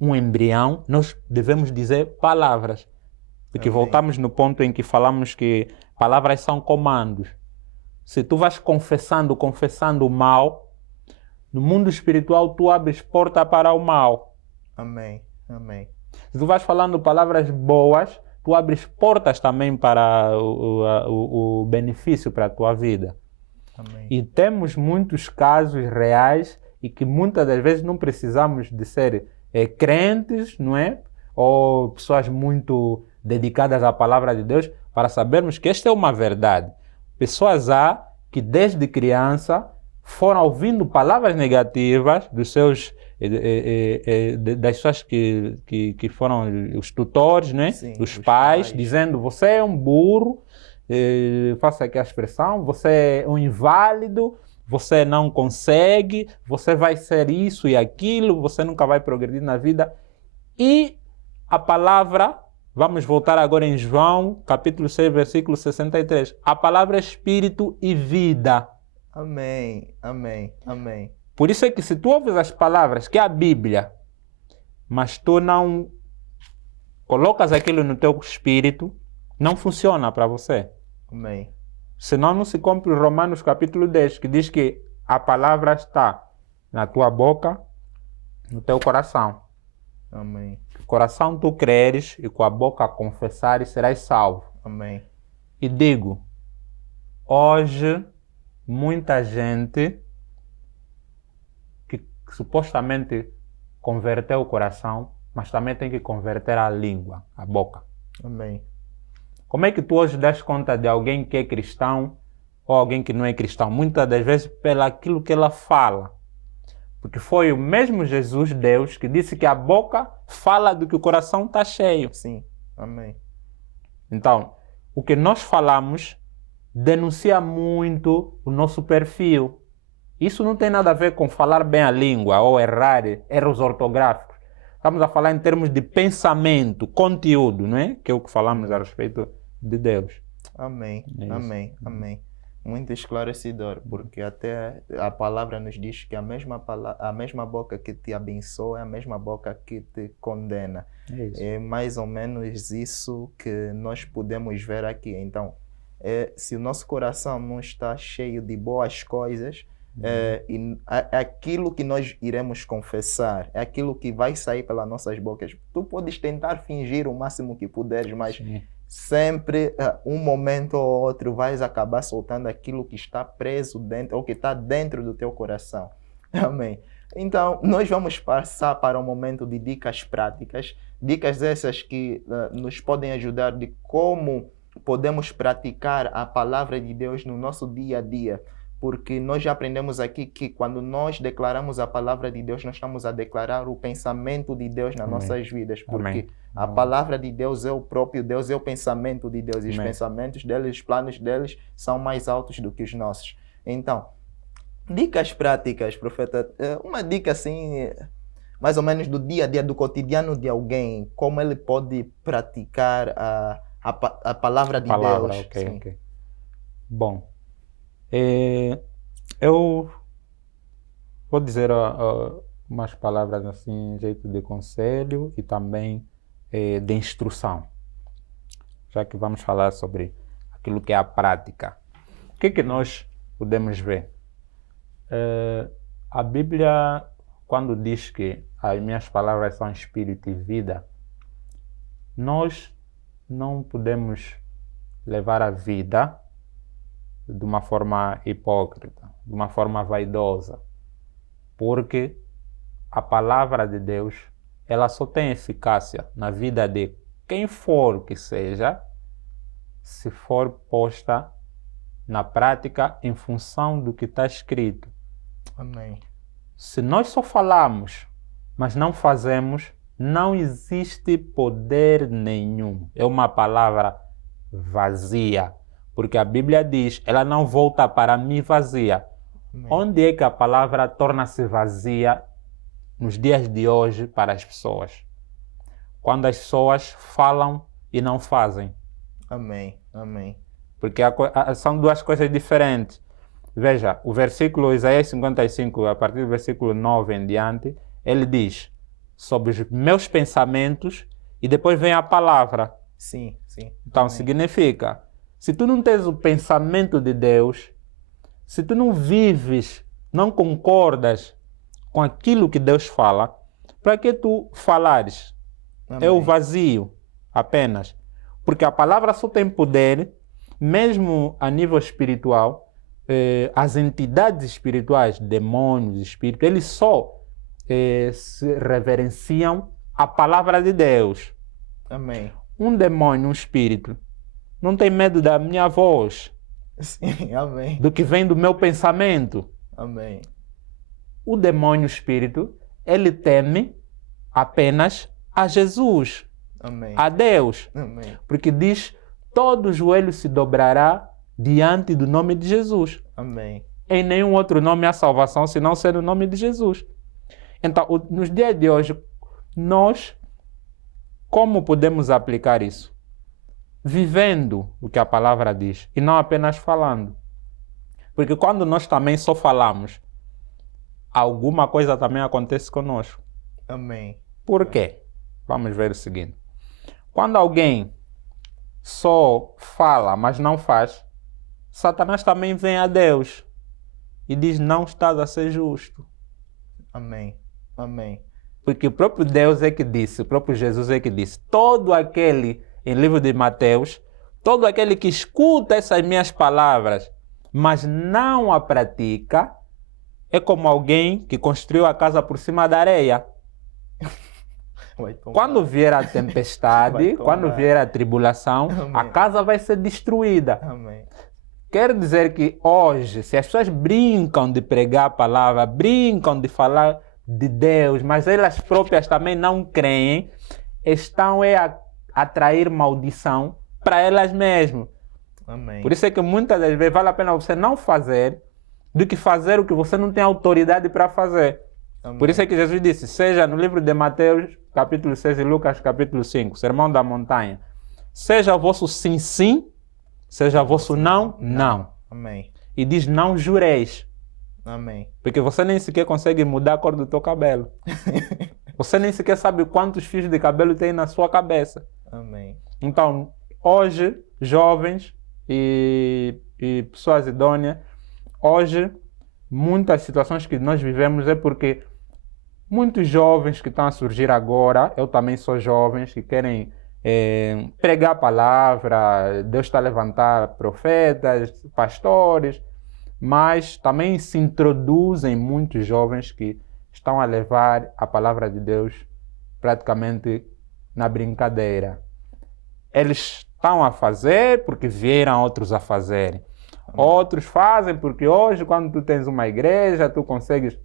um embrião, nós devemos dizer palavras. Porque Amém. voltamos no ponto em que falamos que palavras são comandos. Se tu vais confessando o mal, no mundo espiritual tu abres porta para o mal. Amém. Amém. Se tu vais falando palavras boas, tu abres portas também para o benefício para a tua vida. Amém. E temos muitos casos reais e que muitas das vezes não precisamos de ser crentes, não é? Ou pessoas muito dedicadas à palavra de Deus para sabermos que esta é uma verdade. Pessoas há que desde criança foram ouvindo palavras negativas dos seus das pessoas que foram os tutores, né? Sim, os os pais, pais. dizendo: você é um burro, faça aqui a expressão, você é um inválido, você não consegue, você vai ser isso e aquilo, você nunca vai progredir na vida. E a palavra, vamos voltar agora em João, capítulo 6, versículo 63. A palavra é espírito e vida. Amém. Amém. Amém. Por isso é que se tu ouves as palavras, que é a Bíblia, mas tu não colocas aquilo no teu espírito, não funciona para você. Amém. Senão não se cumpre Romanos capítulo 10, que diz que a palavra está na tua boca, no teu coração. Amém. No coração tu creres e com a boca confessares, serás salvo. Amém. E digo, hoje, muita gente que supostamente converteu o coração, mas também tem que converter a língua, a boca. Amém. Como é que tu hoje das conta de alguém que é cristão ou alguém que não é cristão? Muitas das vezes pelo aquilo que ela fala. Porque foi o mesmo Jesus, Deus, que disse que a boca fala do que o coração está cheio. Sim. Amém. Então, o que nós falamos denuncia muito o nosso perfil. Isso não tem nada a ver com falar bem a língua ou errar, erros ortográficos. Estamos a falar em termos de pensamento, conteúdo, não é? Que é o que falamos a respeito de Deus. Amém. É isso. Amém. Amém. Muito esclarecedor, porque até a palavra nos diz que a mesma boca que te abençoa é a mesma boca que te condena. É isso. É mais ou menos isso que nós podemos ver aqui. Então, se o nosso coração não está cheio de boas coisas, é aquilo que nós iremos confessar, é aquilo que vai sair pelas nossas bocas. Tu podes tentar fingir o máximo que puderes, mas Sim. sempre, um momento ou outro, vais acabar soltando aquilo que está preso dentro, ou que está dentro do teu coração. Amém. Então, nós vamos passar para um momento de dicas práticas, dicas essas que nos podem ajudar de como podemos praticar a palavra de Deus no nosso dia a dia. Porque nós já aprendemos aqui que quando nós declaramos a palavra de Deus, nós estamos a declarar o pensamento de Deus nas nossas vidas. Porque Amém. a palavra de Deus é o próprio Deus, é o pensamento de Deus. E os Amém. pensamentos deles, os planos deles são mais altos do que os nossos. Então, dicas práticas, profeta. Uma dica assim, mais ou menos do dia a dia, do cotidiano de alguém. Como ele pode praticar a palavra de Deus. Ok, Sim. ok. Bom, eu vou dizer umas palavras assim, em jeito de conselho e também de instrução, já que vamos falar sobre aquilo que é a prática. O que nós podemos ver? A Bíblia, quando diz que as minhas palavras são espírito e vida, nós não podemos levar a vida de uma forma hipócrita, de uma forma vaidosa, porque a palavra de Deus, ela só tem eficácia na vida de quem for que seja, se for posta na prática em função do que está escrito. Amém. Se nós só falamos, mas não fazemos, não existe poder nenhum. É uma palavra vazia. Porque a Bíblia diz, ela não volta para mim vazia. Amém. Onde é que a palavra torna-se vazia nos dias de hoje para as pessoas? Quando as pessoas falam e não fazem. Amém. Amém. Porque são duas coisas diferentes. Veja, o versículo Isaías 55, a partir do versículo 9 em diante, ele diz sobre os meus pensamentos e depois vem a palavra. Sim, sim. Então Amém. significa, se tu não tens o pensamento de Deus, se tu não vives, não concordas com aquilo que Deus fala, para que tu falares? Amém. É o vazio apenas. Porque a palavra só tem poder, mesmo a nível espiritual, as entidades espirituais, demônios, espíritos, eles só se reverenciam a palavra de Deus. Amém. Um demônio, um espírito, não tem medo da minha voz, Sim, amém. do que vem do meu pensamento. Amém. O demônio, o espírito, ele teme apenas a Jesus, Amém. a Deus. Amém. Porque diz, todo joelho se dobrará diante do nome de Jesus. Amém. Em nenhum outro nome há salvação, senão ser o nome de Jesus. Então, nos dias de hoje, nós, como podemos aplicar isso? Vivendo o que a palavra diz e não apenas falando. Porque quando nós também só falamos, alguma coisa também acontece conosco. Amém. Por quê? Vamos ver o seguinte. Quando alguém só fala, mas não faz, Satanás também vem a Deus e diz, não estás a ser justo. Amém. Amém. Porque o próprio Deus é que disse, o próprio Jesus é que disse, todo aquele, em livro de Mateus, todo aquele que escuta essas minhas palavras, mas não a pratica, é como alguém que construiu a casa por cima da areia. Quando vier a tempestade, quando vier a tribulação, Amém. a casa vai ser destruída. Amém. Quer dizer que hoje, se as pessoas brincam de pregar a palavra, brincam de falar de Deus, mas elas próprias também não creem, estão a atrair maldição para elas mesmas. Amém. Por isso é que muitas das vezes vale a pena você não fazer do que fazer o que você não tem autoridade para fazer. Amém. Por isso é que Jesus disse, seja no livro de Mateus, capítulo 6 e Lucas, capítulo 5, Sermão da Montanha, seja o vosso sim, sim, seja o vosso não, não. Amém. E diz, não jureis. Amém. Porque você nem sequer consegue mudar a cor do teu cabelo. Você nem sequer sabe quantos fios de cabelo tem na sua cabeça. Amém. Então, hoje, jovens e pessoas idôneas, hoje, muitas situações que nós vivemos é porque muitos jovens que estão a surgir agora, eu também sou jovens, que querem pregar a palavra, Deus está a levantar profetas, pastores, mas também se introduzem muitos jovens que estão a levar a palavra de Deus praticamente na brincadeira. Eles estão a fazer porque viram outros a fazerem. Outros fazem porque hoje, quando tu tens uma igreja, tu consegues,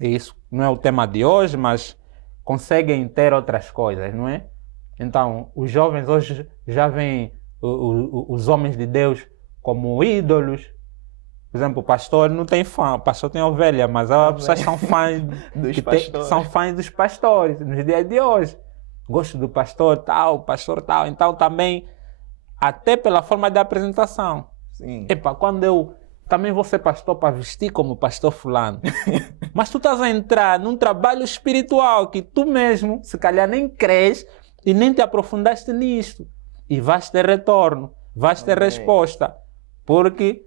isso não é o tema de hoje, mas conseguem ter outras coisas, não é? Então, os jovens hoje já veem os homens de Deus como ídolos. Por exemplo, o pastor não tem fã, o pastor tem ovelha, mas as pessoas são fãs dos pastores. São fãs dos pastores nos dias de hoje. Gosto do pastor tal. Então também, até pela forma de apresentação. Sim. Epa, quando eu também vou ser pastor para vestir como pastor fulano. Mas tu estás a entrar num trabalho espiritual que tu mesmo, se calhar, nem crês e nem te aprofundaste nisto. E vais ter retorno, vais ter resposta. Porque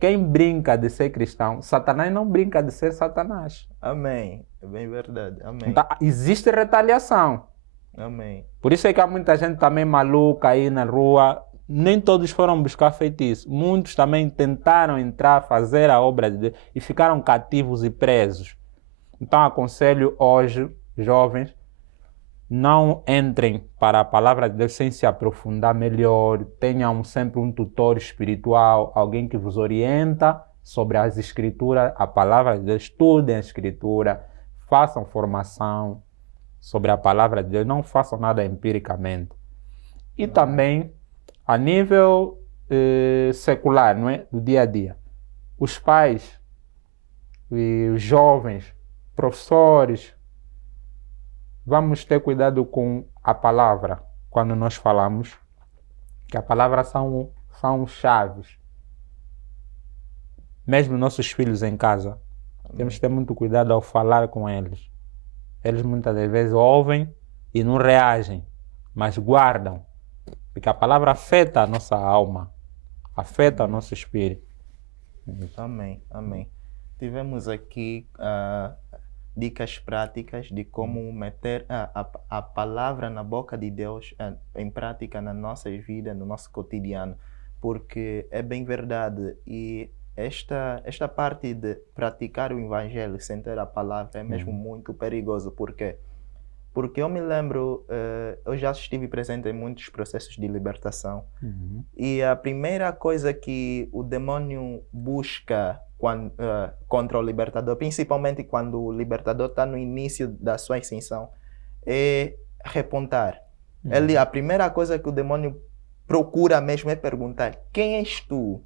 quem brinca de ser cristão, Satanás não brinca de ser Satanás. Amém. É bem verdade. Amém. Então, existe retaliação. Amém. Por isso é que há muita gente também maluca aí na rua. Nem todos foram buscar feitiço. Muitos também tentaram entrar, fazer a obra de Deus e ficaram cativos e presos. Então aconselho hoje, jovens, não entrem para a palavra de Deus sem se aprofundar melhor. Tenham sempre um tutor espiritual, alguém que vos orienta sobre as escrituras, a palavra de Deus. Estudem a escritura, façam formação sobre a palavra de Deus, não façam nada empiricamente. E também, a nível secular, não é? Do dia a dia, os pais e os jovens, professores, vamos ter cuidado com a palavra quando nós falamos, que a palavra são chaves. Mesmo nossos filhos em casa, temos que ter muito cuidado ao falar com eles. Eles muitas das vezes ouvem e não reagem, mas guardam. Porque a palavra afeta a nossa alma, afeta o nosso espírito. Amém, amém. Tivemos aqui dicas práticas de como meter a palavra na boca de Deus em prática nas nossas vidas, no nosso cotidiano. Porque é bem verdade. E esta parte de praticar o evangelho sem ter a palavra é mesmo muito perigoso. Por quê? Porque eu me lembro, eu já estive presente em muitos processos de libertação. E a primeira coisa que o demônio busca contra o libertador, principalmente quando o libertador está no início da sua ascensão, é repontar. A primeira coisa que o demônio procura mesmo é perguntar: quem és tu?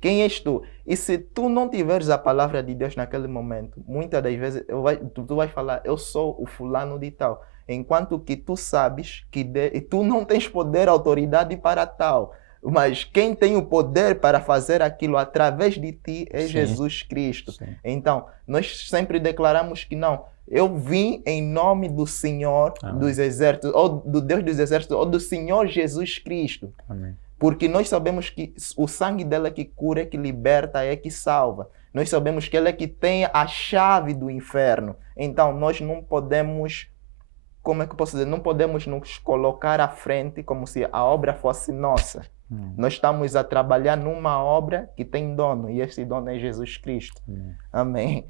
Quem és tu? E se tu não tiveres a palavra de Deus naquele momento, muitas das vezes tu vais falar: eu sou o fulano de tal. Enquanto que tu sabes que tu não tens poder, autoridade para tal. Mas quem tem o poder para fazer aquilo através de ti é Jesus Cristo. Sim. Então, nós sempre declaramos que não. Eu vim em nome do Senhor dos Exércitos, ou do Deus dos Exércitos, ou do Senhor Jesus Cristo. Amém. Porque nós sabemos que o sangue dela é que cura, é que liberta, é que salva. Nós sabemos que ele é que tem a chave do inferno. Então, nós não podemos, como é que eu posso dizer? Não podemos nos colocar à frente como se a obra fosse nossa. Nós estamos a trabalhar numa obra que tem dono, e esse dono é Jesus Cristo. Amém.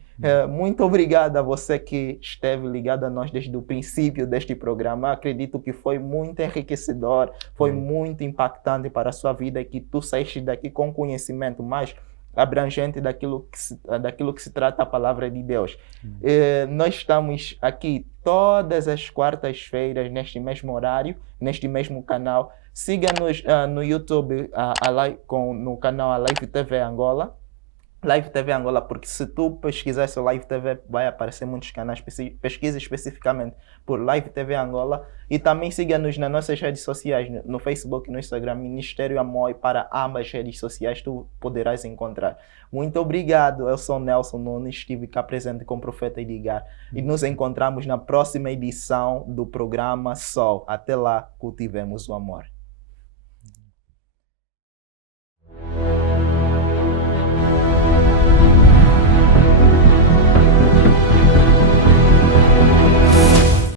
Muito obrigado a você que esteve ligado a nós desde o princípio deste programa. Acredito que foi muito enriquecedor, foi muito impactante para a sua vida e que tu saíste daqui com conhecimento mais abrangente daquilo que se trata a palavra de Deus. Nós estamos aqui todas as quartas-feiras, neste mesmo horário, neste mesmo canal. Siga-nos no YouTube, no canal Alive TV Angola. Live TV Angola, porque se tu pesquisar sobre Live TV, vai aparecer muitos canais. Pesquisa especificamente por Live TV Angola. E também siga-nos nas nossas redes sociais, no Facebook e no Instagram, Ministério Amoi, para ambas as redes sociais tu poderás encontrar. Muito obrigado, eu sou Nelson Nunes, estive cá presente com o Profeta Edgar. E nos encontramos na próxima edição do programa Sol. Até lá, cultivemos o amor.